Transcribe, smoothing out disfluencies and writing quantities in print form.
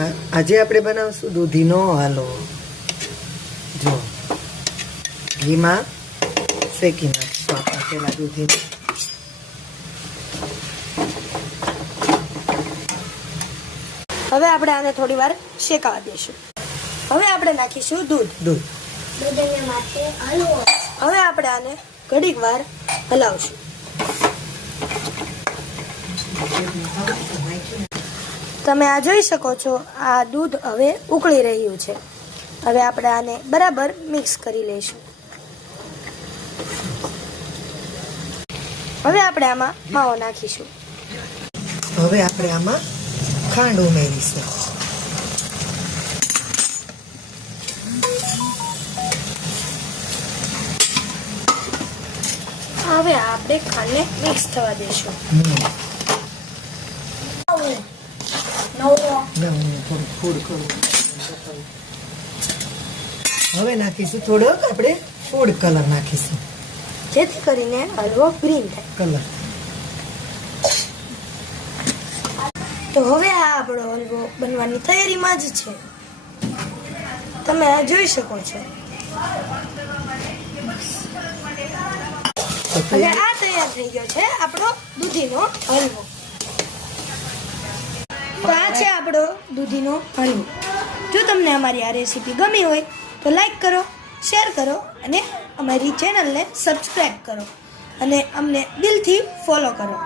આજે આપણે બનાવશું દૂધીનો હલવો. જો ઘીમાં શેકી નાખશું આપણે પેલા દૂધીને. હવે આપણે આને થોડી વાર શેકાવા દઈશું. હવે આપણે નાખીશું દૂધ. હવે આપણે આને ઘડીક વાર હલાવશું. તમે આ જોઈ શકો છો, આ દૂધ હવે ઉકળી રહ્યું છે. હવે આપણે આને બરાબર મિક્સ કરી લઈશું. હવે આપણે આમાં માવો નાખીશું. હવે આપણે આમાં ખાંડ ઉમેરીશું. હવે આપણે ખાંડને મિક્સ થવા દઈશું. હવે નાખીશું થોડોક આપણે ફૂડ કલર નાખીશું, જેથી કરીને હલવો ગ્રીન થાય. કલર. તો હવે આ આપણો હલવો બનવાની તૈયારીમાં જ છે. તમે આ જોઈ શકો છો. હવે આ તૈયાર થઈ ગયો છે આપણો દૂધીનો હલવો. તો આ છે આપણો દૂધીનો હલવો. જો તમને અમારી આ રેસીપી ગમી હોય તો લાઈક કરો, શેર કરો અને અમારી ચેનલને સબસ્ક્રાઈબ કરો અને અમને દિલથી ફોલો કરો.